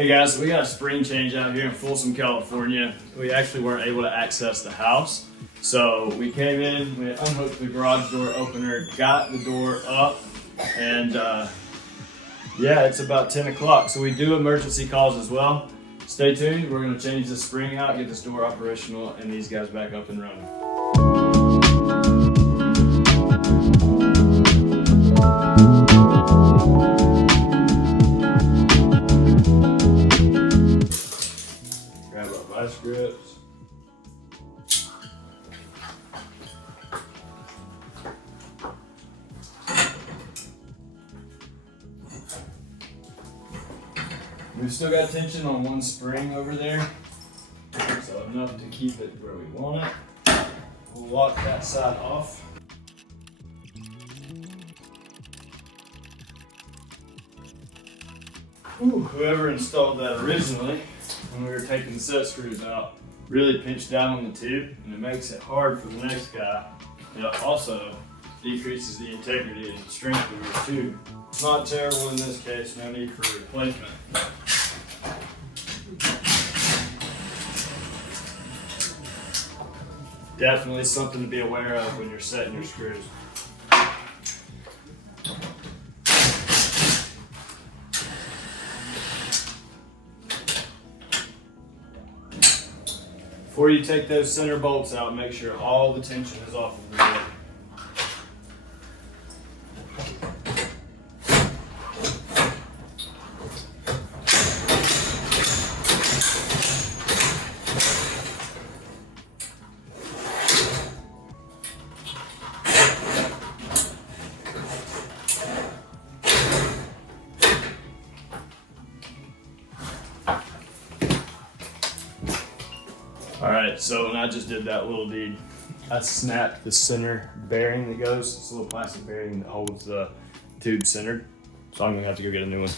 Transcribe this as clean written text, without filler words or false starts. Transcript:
Hey guys, we got a spring change out here in Folsom, California. We actually weren't able to access the house. So we came in, we unhooked the garage door opener, got the door up, and yeah, it's about 10 o'clock. So we do emergency calls as well. Stay tuned, we're gonna change the spring out, get this door operational, and these guys back up and running. Grab our vice grips. We've still got tension on one spring over there, so enough to keep it where we want it. We'll lock that side off. Ooh, whoever installed that originally, when we were taking the set screws out, really pinched down on the tube, and it makes it hard for the next guy. It also decreases the integrity and strength of your tube. It's not terrible in this case, no need for replacement. Definitely something to be aware of when you're setting your screws. Before you take those center bolts out, make sure all the tension is off of the door. Alright, so when I just did that little deed, I snapped the center bearing that goes. It's a little plastic bearing that holds the tube centered. So I'm gonna have to go get a new one.